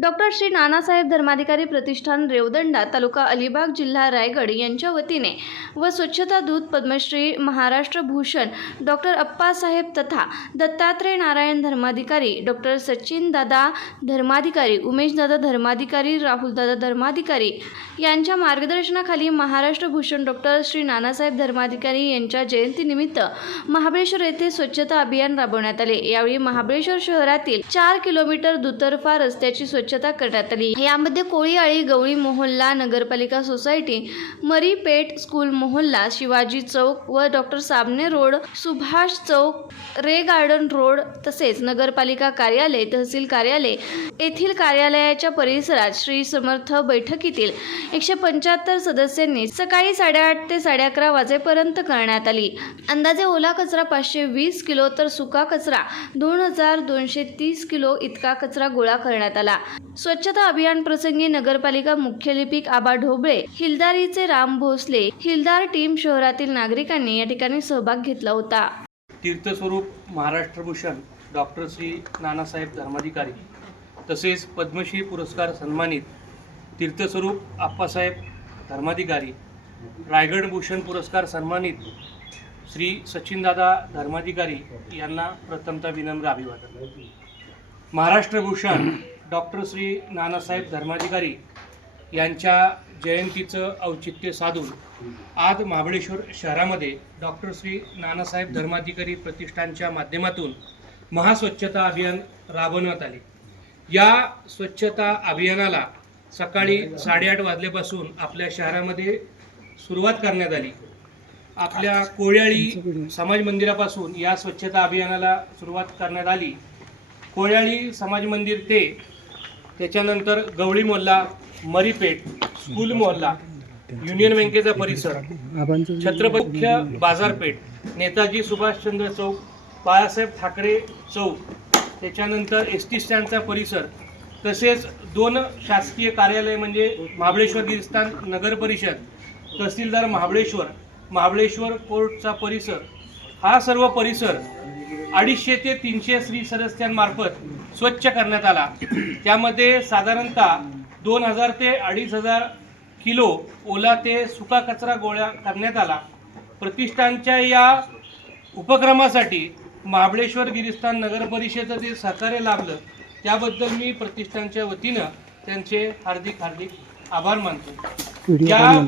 Doctor Shri Nanasaheb Dharmadhikari प्रतिष्ठान रेवदंडा तालुका अलिबाग जिल्हा रायगड यांच्या वतीने व स्वच्छता दूत पद्मश्री महाराष्ट्र भूषण डॉक्टर अप्पासाहेब तथा दत्तात्रय नारायण धर्माधिकारी डॉक्टर सचिन दादा धर्माधिकारी उमेश दादा धर्माधिकारी राहुलदादा धर्माधिकारी यांच्या मार्गदर्शनाखाली महाराष्ट्र भूषण डॉक्टर श्री नानासाहेब धर्माधिकारी यांच्या जयंतीनिमित्त महाबळेश्वर येथे स्वच्छता अभियान राबवण्यात आले. यावेळी महाबळेश्वर शहरातील चार किलोमीटर दुतर्फा रस्त्याची स्वच्छ स्वच्छता करण्यात आली यामध्ये कोळीआळी गवळी मोहल्ला नगरपालिका सोसायटी मरीपेठ स्कूल मोहल्ला शिवाजी चौक व डॉक्टर साबणे रोड सुभाष चौक रे गार्डन रोड तसेच नगरपालिका कार्यालय तहसील कार्यालय येथील कार्यालयाच्या परिसरात श्री समर्थ बैठकीतील एकशे पंच्याहत्तर सदस्यांनी सकाळी साडेआठ ते साडे अकरा वाजेपर्यंत करण्यात आली. अंदाजे ओला कचरा पाचशे वीस किलो तर सुका कचरा दोन हजार दोनशे तीस किलो इतका कचरा गोळा करण्यात आला. स्वच्छता अभियान प्रसंगी नगरपालिका मुख्यलिपिक आबा ढोबळे हिलदारीचे राम भोसले हिलदार टीम शहरातील नागरिकांनी या ठिकाणी सहभाग घेतला होता. तीर्थस्वरूप महाराष्ट्रभूषण डॉक्टर श्री नानासाहेब धर्माधिकारी तसेच पद्मश्री पुरस्कार सन्मानित तीर्थस्वरूप आप्पासाहेब धर्माधिकारी रायगड भूषण पुरस्कार सन्मानित श्री सचिनदादा धर्माधिकारी यांना प्रथमतः विनम्र अभिवादन. महाराष्ट्रभूषण डॉक्टर श्री नानासाहेब धर्माधिकारी यांच्या जयंतीचं औचित्य साधून आज महाबळेश्वर शहरामध्ये डॉक्टर श्री नानासाहेब धर्माधिकारी प्रतिष्ठानच्या माध्यमातून महास्वच्छता अभियान राबवण्यात आले. या स्वच्छता अभियानाला सकाळी साडेआठ वाजल्यापासून आपल्या शहरामध्ये सुरुवात करण्यात आली. आपल्या कोळ्याळी समाज मंदिरापासून या स्वच्छता अभियानाला सुरुवात करण्यात आली. कोळ्याळी समाज मंदिर ते त्याच्यानंतर गवळी मोहल्ला मरीपेठ स्कूल मोहल्ला युनियन बँकेचा परिसर छत्रपती बाजारपेठ नेताजी सुभाषचंद्र चौक बाळासाहेब ठाकरे चौक त्याच्यानंतर एस टी स्टँडचा परिसर तसेच दोन शासकीय कार्यालय म्हणजे महाबळेश्वर गिरिस्थान नगर परिषद तहसीलदार महाबळेश्वर महाबळेश्वर कोर्टचा परिसर हा सर्व परिसर अडीचशे ते तीनशे स्त्री सदस्यांमार्फत स्वच्छ करण्यात आला. त्यामध्ये साधारणतः दोन हजार ते अडीच हजार किलो ओला ते सुका कचरा गोळा करण्यात आला. प्रतिष्ठानच्या या उपक्रमासाठी महाबळेश्वर गिरिस्थान नगर परिषदेचं जे सहकार्य लाभलं. त्याबद्दल मी प्रतिष्ठानच्या वतीनं त्यांचे हार्दिक हार्दिक आभार मानतो. या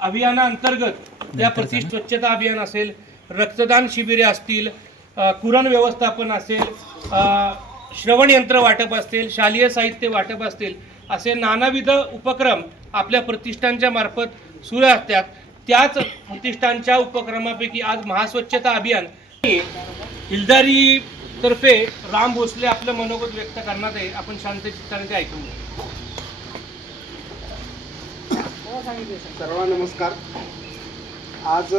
अभियानाअंतर्गत या प्रति स्वच्छता अभियान असेल रक्तदान शिबिरे असतील कुरण व्यवस्थापन असेल श्रवणयंत्र श्रवण यंत्र वाटप असतील शालेय साहित्य वाटप असतील असे नानाविध उपक्रम आपल्या प्रतिष्ठानच्या मार्फत सुरू असतात. त्याच प्रतिष्ठानच्या उपक्रमापैकी आज महास्वच्छता अभियान. हिलदारी तर्फे राम भोसले आपलं मनोगत व्यक्त करणार आहे. आपण शांत चित्ताने ते ऐकून सर्वांना नमस्कार. आज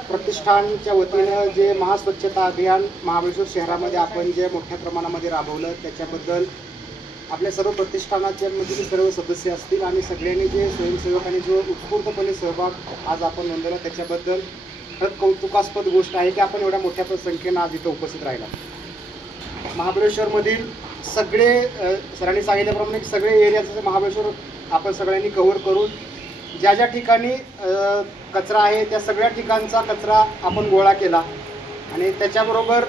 प्रतिष्ठानच्या वतीनं जे महास्वच्छता अभियान महाबळेश्वर शहरामध्ये आपण जे मोठ्या प्रमाणामध्ये राबवलं त्याच्याबद्दल आपल्या सर्व प्रतिष्ठानाच्या मध्ये म्हणजे सर्व सदस्य असतील आणि सगळ्यांनी जे स्वयंसेवकांनी जो उत्स्फूर्तपणे सहभाग आज आपण नोंदवला त्याच्याबद्दल खरंच कौतुकास्पद गोष्ट आहे की आपण एवढ्या मोठ्या संख्येनं आज इथं उपस्थित राहिला. महाबळेश्वरमधील सगळे सरांनी सांगितल्याप्रमाणे सगळे एरियाचं महाबळेश्वर आपण सगळ्यांनी कव्हर करून ज्या ज्या ठिकाणी कचरा आहे त्या सगळ्या ठिकाणचा कचरा आपण गोळा केला. आणि त्याच्याबरोबर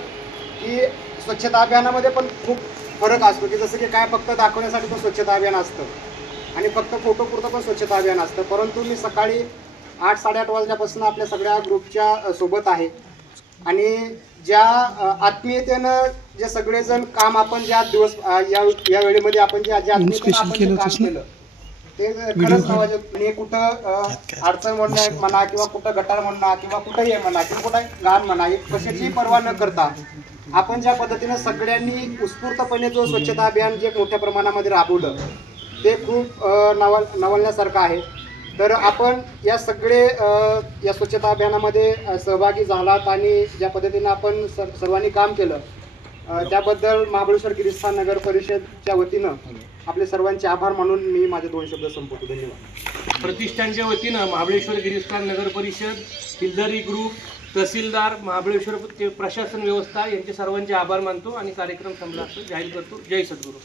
की स्वच्छता अभियानामध्ये पण खूप फरक असतो की जसं की काय फक्त दाखवण्यासाठी तो स्वच्छता अभियान असतं. आणि फक्त फोटोपुरतं पण स्वच्छता अभियान असतं. परंतु मी सकाळी आठ साडेआठ वाजल्यापासून आपल्या सगळ्या ग्रुपच्या सोबत आहे. आणि ज्या आत्मीयतेनं जे सगळेजण काम आपण ज्या दिवस या या वेळेमध्ये आपण जे ज्या आत्मीयतेनं आपण काम केलं ते खरंच नावाचे आणि कुठं अडचण म्हणणं म्हणा किंवा कुठं गटार म्हणा किंवा कुठं हे म्हणा किंवा कुठं घाण म्हणा हे कशाची पर्वा न करता आपण ज्या पद्धतीनं सगळ्यांनी उत्स्फूर्तपणे जो स्वच्छता अभियान जे मोठ्या प्रमाणामध्ये राबवलं ते खूप नवल नवलण्यासारखं आहे. तर आपण या सगळे या स्वच्छता अभियानामध्ये सहभागी झालात आणि ज्या पद्धतीनं आपण सर सर्वांनी काम केलं त्याबद्दल महाबळेश्वर गिरिस्थान नगर परिषदच्या वतीनं आपले सर्वांचे आभार मानून मी माझे दोन शब्द संपवतो. धन्यवाद. प्रतिष्ठानच्या वतीनं महाबळेश्वर गिरिस्थान नगर परिषद हिलदरी ग्रुप तहसीलदार महाबळेश्वर प्रशासन व्यवस्था यांचे सर्वांचे आभार मानतो आणि कार्यक्रम संपला असतो. जाहीर करतो. जय सद्गुरू.